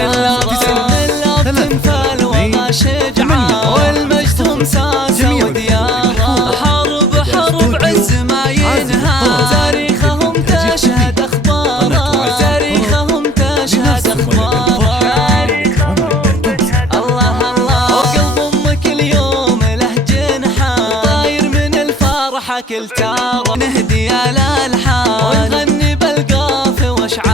سلاب تنفال وما شجعة والمجد مساسة وديارة حرب عز ما ينهى تاريخهم تشهد أخباره تاريخهم تشهد أخباره الله الله وقلب أمك اليوم له جنحة طاير من الفرحة كل تارة نهدي على الحال ونغني بالقافية واشعار